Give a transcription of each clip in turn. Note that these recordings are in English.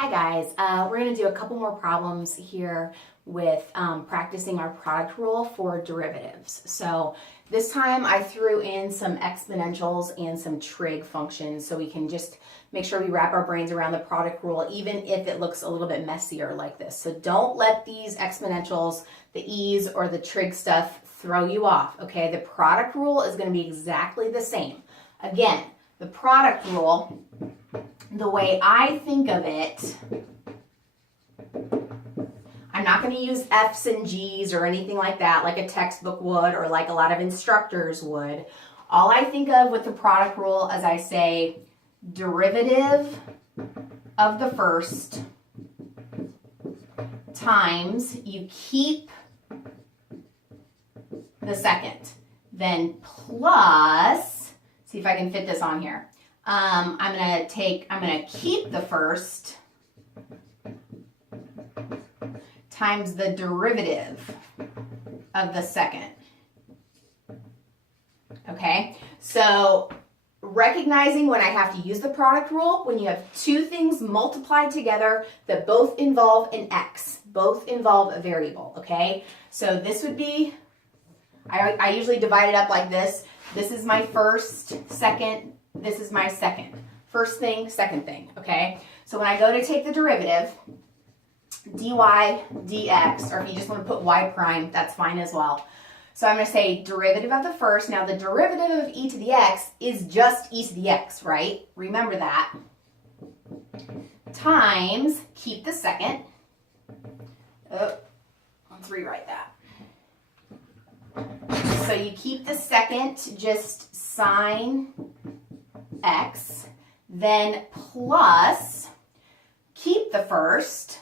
Hi guys, we're going to do a couple more problems here with practicing our product rule for derivatives. So this time I threw in some exponentials and some trig functions so we can just make sure we wrap our brains around the product rule even if it looks a little bit messier like this. So don't let these exponentials, the e's or the trig stuff throw you off, okay? The product rule is going to be exactly the same. Again, the product rule, the way I think of it, I'm not going to use F's and G's or anything like that like a textbook would or like a lot of instructors would. All I think of with the product rule is I say derivative of the first times you keep the second, then plus, see if I can fit this on here. I'm going to keep the first times the derivative of the second. Okay, so recognizing when I have to use the product rule, when you have two things multiplied together that both involve an x, both involve a variable, okay? So this would be, I usually divide it up like this. This is my first, second, this is my second. First thing, second thing, okay? So when I go to take the derivative, dy dx, or if you just want to put y prime, that's fine as well. So I'm going to say derivative of the first. Now the derivative of e to the x is just e to the x, right? Remember that. Times, keep the second. Oh, let's rewrite that. So you keep the second, just sine x, then plus keep the first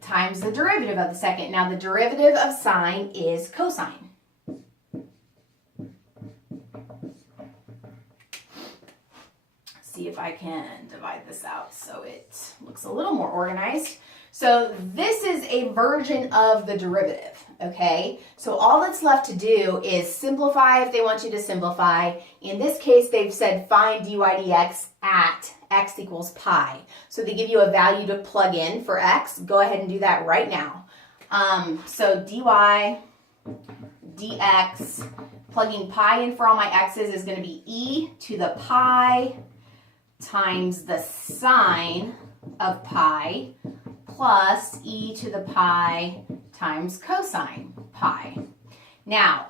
times the derivative of the second. Now the derivative of sine is cosine. See if I can divide this out so it looks a little more organized. So this is a version of the derivative, okay? So all that's left to do is simplify if they want you to simplify. In this case, they've said find dy dx at x equals pi. So they give you a value to plug in for x. Go ahead and do that right now. So dy dx, plugging pi in for all my x's is going to be e to the pi times the sine of pi plus e to the pi times cosine pi. Now,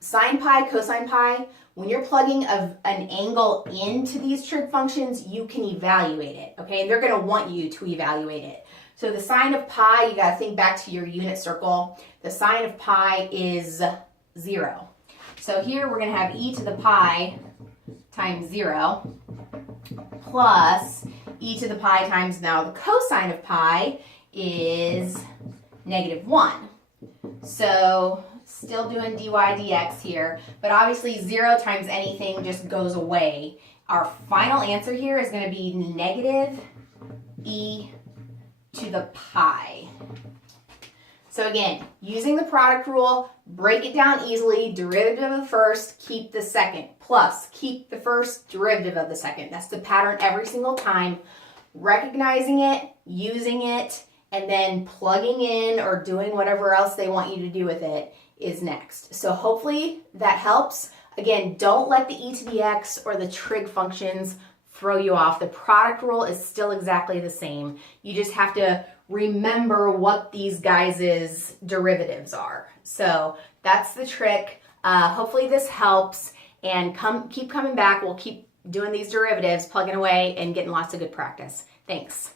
sine pi, cosine pi, when you're plugging an angle into these trig functions, you can evaluate it, okay? And they're going to want you to evaluate it. So the sine of pi, you got to think back to your unit circle. The sine of pi is 0. So here we're going to have e to the pi times 0 plus e to the pi times, now the cosine of pi is -1. So still doing dy dx here, but obviously 0 times anything just goes away. Our final answer here is going to be negative e to the pi. So again, using the product rule, break it down easily. Derivative of the first, keep the second. Plus, keep the first, derivative of the second. That's the pattern every single time. Recognizing it, using it, and then plugging in or doing whatever else they want you to do with it is next. So hopefully that helps. Again, don't let the e to the x or the trig functions throw you off. The product rule is still exactly the same. You just have to remember what these guys' derivatives are. So that's the trick. Hopefully this helps, and keep coming back. We'll keep doing these derivatives, plugging away, and getting lots of good practice. Thanks.